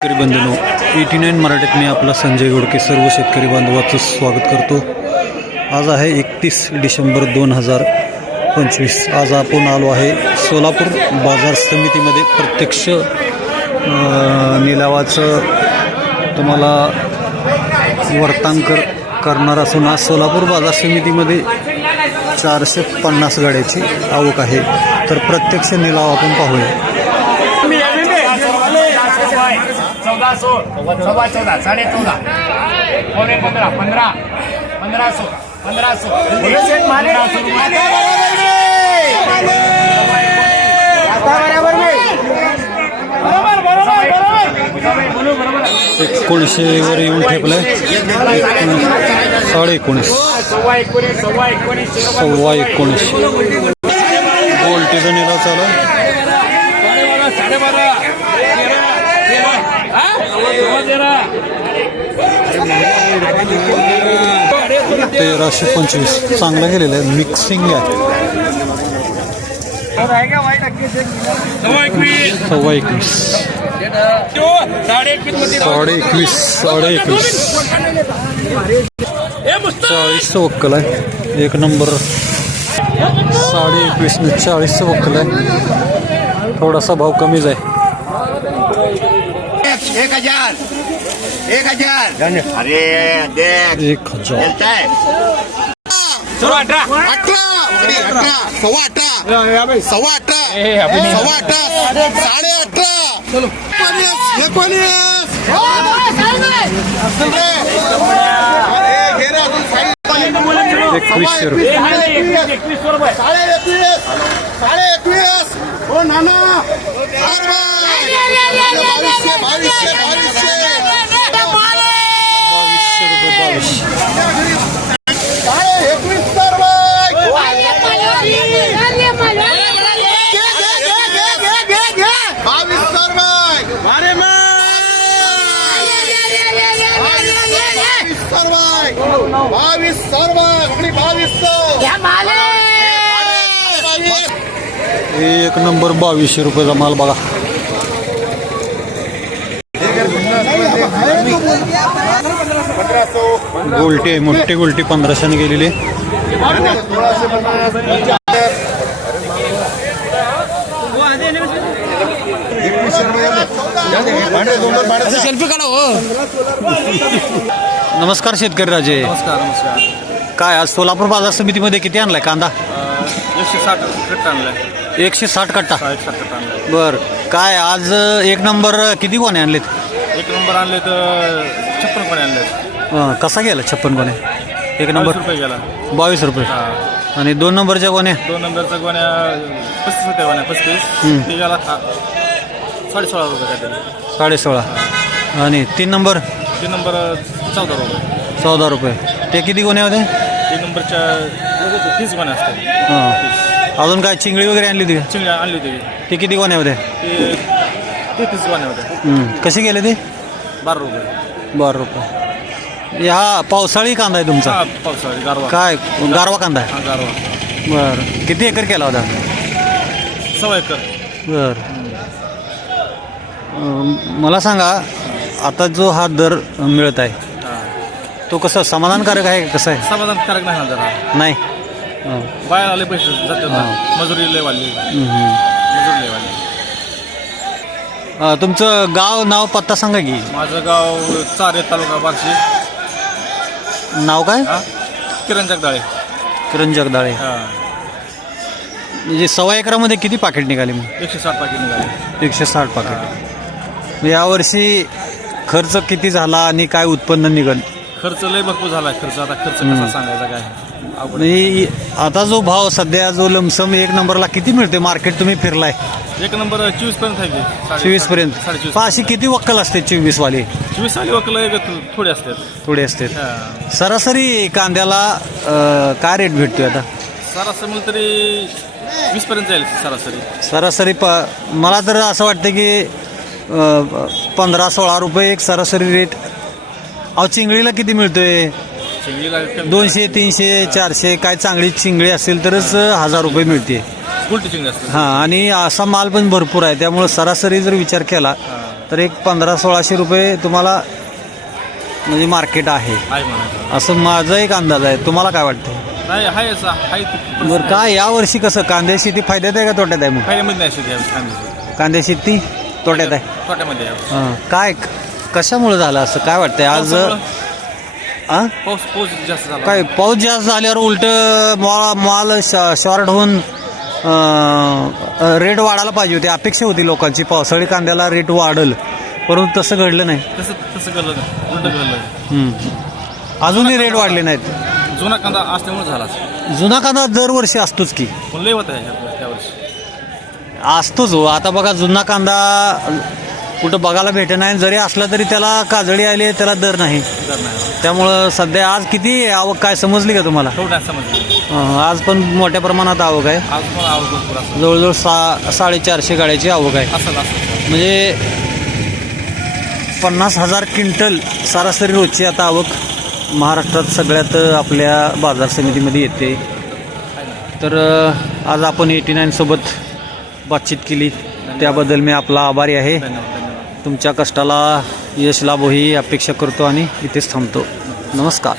शेतकरी बंधूंनो, 89 मराठीत मी आपला संजय गोडके सर्व शेतकरी बांधवाचं स्वागत करतो। आज आहे 31 डिसेंबर 2025। आज आपण आलो आहे सोलापूर बाजार समितीमध्ये प्रत्यक्ष निलावाचं तुम्हाला वार्तांकन करणार असून आज सोलापूर बाजार समितीमध्ये 450 गाड्याची आवक आहे। तर प्रत्यक्ष निलाव आपण पाहूया। 1400 14.5 पौने 15 1500 1900 वर येऊन ठेपलंय। 19.5 गोल्टीचा निलाव चालू 1325 चांगला गेलेला आहे। मिक्सिंग आहे 21.5 40 वक्कल आहे। एक नंबर 21.5 ने 40 वक्कल आहे। थोडासा भाव कमीच आहे। 1000 अरे देख 1000 18 2100 रुपये। हो नाना 2200 एक नंबर 2200 रुपयाचा माल बघा। गोल्टी आहे, मोठी गोल्टी 1500 ने गेलेली। सेल्फी काढा हो। नमस्कार शेतकरी राजे। नमस्कार। काय आज सोलापूर बाजार समितीमध्ये किती आणलाय कांदा? 160 कट्टा आणलाय। 160 कट्टा। 60 कट्टा आणलाय। बर काय आज एक नंबर किती गोणे आणलेत? एक नंबर आणले तर 56 कोणे आणले। कसा गेला 56 गोणे? एक नंबर 22 रुपये गेला। 22 रुपये। आणि दोन नंबरच्या गोण्या? दोन नंबरचा गोण्या 35 होत्या गोण्या 35 ते गेला 16.5 रुपये काहीतरी। 16.5 आणि 3 नंबर? 3 नंबर 14 रुपये। 14 रुपये। ते किती गोण्या होते? 3 नंबरच्या 30 गोण्या असतात। हां अजून काय चिंगळी वगैरे आणली होती? चिंगळ्या आणली होती ते किती गोण्या होत्या? ते 30 गोण्या होत्या। कसे गेले ते? 12 रुपये। 12 रुपये। हा पावसाळी कांदा आहे तुमचा? हा पावसाळी गारवा। काय गारवा कांदा आहे? हा गारवा। बरं किती एकर केला होता? 1.25 एकर। बरं मला सांगा आता जो हा दर मिळत आहे तो कसं समाधानकारक आहे का कसं आहे? समाधानकारक नाही ना जरा। नाही बाहेर आले पैसे जातात ना। मजुरी लय वाढली। मजुरी लय वाढली। तुमचं गाव नाव पत्ता सांगा की? माझं गाव चारे तालुका बार्शी। नाव काय? किरण जगदाळे। किरण जगदाळे। म्हणजे 1.25 एकरामध्ये किती पाकिट निघाले मग? 160 पाकिट निघाले। 160 पाकिट। यावर्षी खर्च किती झाला आणि काय उत्पन्न निघाल? खर्च लय भरपूर झाला। खर्च आता खर्च कसा सांगायचा काय अवघड आहे। म्हणजे आता जो भाव सध्या जो लमसम एक नंबरला किती मिळते? मार्केट तुम्ही फिरलाय एक नंबर 24 पर्यंत आहे की 24 पर्यंत। 24.5 अशी किती वक्कल असते 24 वाली? 24 साली वकल थोडे असतात। थोडे असते। हा. सरासरी कांद्याला काय रेट भेटतोय आता? सरासरी म्हणलं तरी 20 पर्यंत जाईल सरासरी। सरासरी मला तर असं वाटतं की 15-16 रुपये एक सरासरी रेट। अहो चिंगळीला किती मिळतोय? 200, 300, 400 काय चांगली चिंगळी असेल तरच 1000 रुपये मिळते. उलटी चिंगळी असते. हां, आणि असा माल पण भरपूर आहे, त्यामुळे सरासरी जर विचार केला तर एक 1500-1600 रुपये तुम्हाला म्हणजे मार्केट आहे आहे म्हणायचं. असं माझा एक अंदाज आहे. तुम्हाला काय वाटतं? नाही आहे असं आहे ते बरं काय यावर्षी कसं कांद्या शेती फायद्यात आहे का तोट्यात आहे? मग पहिल्यामध्ये नाही शेती यावेळी कांद्याची. कांद्या शेती तोट्यात आहे. तोट्यामध्ये यावेळी. काय कशामुळे झालं असं काय वाटतंय आज? पावसामुळं. पाऊस जास्त झाला. काय पाऊस जास्त झाल्यावर उलट माल शॉर्ट होऊन रेट वाढायला पाहिजे होती. अपेक्षा होती लोकांची पावसाळी कांद्याला रेट वाढल, परंतु तसं घडलं नाही. तसं घडलं नाही, उलट घडलं. अजूनही रेट वाढले नाहीत. जुना कांदा असल्यामुळे झाला असेल. जुना कांदा दरवर्षी असतोच की, पण लय होत आहे त्यावर्षी. असतोच हो. आता बघा जुना कांदा कुठं बघायला भेटत नाही. जरी असला तरी त्याला काजळी आली, त्याला दर नाही. जर नाही त्यामुळं सध्या आज किती आवक काय समजली का तुम्हाला? तेवढं नाही समजलं. आज पण मोठ्या प्रमाणात आवक आहे. आज पण आवक भरपूर असं जवळजवळ 450 गाड्याची आवक आहे. असं म्हणजे 50,000 क्विंटल सरासरी रोजची आता आवक महाराष्ट्रात सगळ्यात आपल्या बाजार समितीमध्ये येते. तर आज आपण 89 सोबत बातचीत केली त्याबद्दल मी आपला आभारी आहे. धन्यवाद. तुमच्या कष्टाला यश लाभो ही अपेक्षा करतो आणि इथेच थांबतो. नमस्कार.